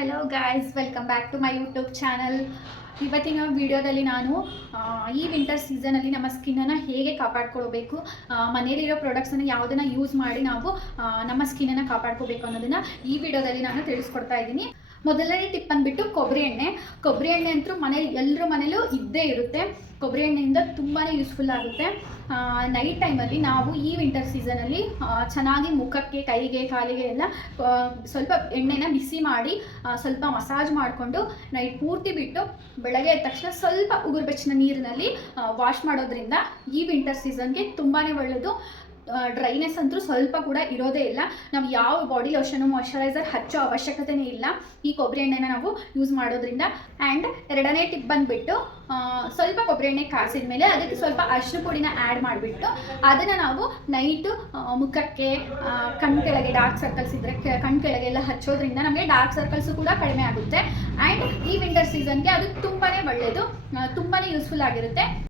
Hello guys welcome back to my YouTube channel ಇವತ್ತಿನ ವಿಡಿಯೋದಲ್ಲಿ ನಾನು ಈ ವಿಂಟರ್ ಸೀಸನಲ್ಲಿ ನಮ್ಮ ಸ್ಕಿನ್ನನ್ನು ಹೇಗೆ ಕಾಪಾಡ್ಕೊಳ್ಬೇಕು ಮನೆಯಲ್ಲಿರೋ ಪ್ರಾಡಕ್ಟ್ಸನ್ನು ಯಾವುದನ್ನು ಯೂಸ್ ಮಾಡಿ ನಾವು ನಮ್ಮ ಸ್ಕಿನ್ನನ್ನು ಕಾಪಾಡ್ಕೋಬೇಕು ಅನ್ನೋದನ್ನು ಈ ವಿಡಿಯೋದಲ್ಲಿ ನಾನು ತಿಳಿಸ್ಕೊಡ್ತಾ ಇದ್ದೀನಿ. ಮೊದಲನೇ ಟಿಪ್ ಅಂದ್ಬಿಟ್ಟು ಕೊಬ್ಬರಿ ಎಣ್ಣೆ. ಕೊಬ್ಬರಿ ಎಣ್ಣೆ ಅಂತೂ ಮನೆ ಎಲ್ಲರ ಮನೇಲೂ ಇದ್ದೇ ಇರುತ್ತೆ. ಕೊಬ್ಬರಿ ಎಣ್ಣೆಯಿಂದ ತುಂಬಾ ಯೂಸ್ಫುಲ್ ಆಗುತ್ತೆ. ನೈಟ್ ಟೈಮಲ್ಲಿ ನಾವು ಈ ವಿಂಟರ್ ಸೀಸನಲ್ಲಿ ಚೆನ್ನಾಗಿ ಮುಖಕ್ಕೆ, ಕೈಗೆ, ಕಾಲಿಗೆ ಎಲ್ಲ ಸ್ವಲ್ಪ ಎಣ್ಣೆನ ಬಿಸಿ ಮಾಡಿ ಸ್ವಲ್ಪ ಮಸಾಜ್ ಮಾಡಿಕೊಂಡು ನೈಟ್ ಪೂರ್ತಿ ಬಿಟ್ಟು ಬೆಳಗ್ಗೆ ಎದ್ದ ತಕ್ಷಣ ಸ್ವಲ್ಪ ಉಗುರು ಬೆಚ್ಚಿನ ನೀರಿನಲ್ಲಿ ವಾಶ್ ಮಾಡೋದ್ರಿಂದ ಈ ವಿಂಟರ್ ಸೀಸನ್ಗೆ ತುಂಬಾ ಒಳ್ಳೆಯದು ಡ್ರೈನೆಸ್ ಅಂತೂ ಸ್ವಲ್ಪ ಕೂಡ ಇರೋದೇ ಇಲ್ಲ. ನಾವು ಯಾವ ಬಾಡಿ ಲೋಷನು ಮಾಯಶ್ಚರೈಸರ್ ಹಚ್ಚೋ ಅವಶ್ಯಕತೆನೇ ಇಲ್ಲ. ಈ ಕೊಬ್ಬರಿ ಎಣ್ಣೆನ ನಾವು ಯೂಸ್ ಮಾಡೋದ್ರಿಂದ. ಆ್ಯಂಡ್ ಎರಡನೇ ಟಿಪ್ ಬಂದುಬಿಟ್ಟು ಸ್ವಲ್ಪ ಕೊಬ್ಬರಿ ಎಣ್ಣೆ ಕಾಸಿದ ಮೇಲೆ ಅದಕ್ಕೆ ಸ್ವಲ್ಪ ಅರಿಶಿನ ಪುಡಿನ ಆ್ಯಡ್ ಮಾಡಿಬಿಟ್ಟು, ಅದನ್ನು ನಾವು ನೈಟು ಮುಖಕ್ಕೆ ಕಣ್ಣು ಕಣ್ ಕೆಳಗೆ ಡಾರ್ಕ್ ಸರ್ಕಲ್ಸ್ ಇದ್ದರೆ ಕಣ್ಣು ಕೆಳಗೆ ಎಲ್ಲ ಹಚ್ಚೋದ್ರಿಂದ ನಮಗೆ ಡಾರ್ಕ್ ಸರ್ಕಲ್ಸು ಕೂಡ ಕಡಿಮೆ ಆಗುತ್ತೆ. ಆ್ಯಂಡ್ ಈ ವಿಂಟರ್ ಸೀಸನ್ಗೆ ಅದು ತುಂಬಾ ಒಳ್ಳೆಯದು ತುಂಬಾ ಯೂಸ್ಫುಲ್ ಆಗಿರುತ್ತೆ.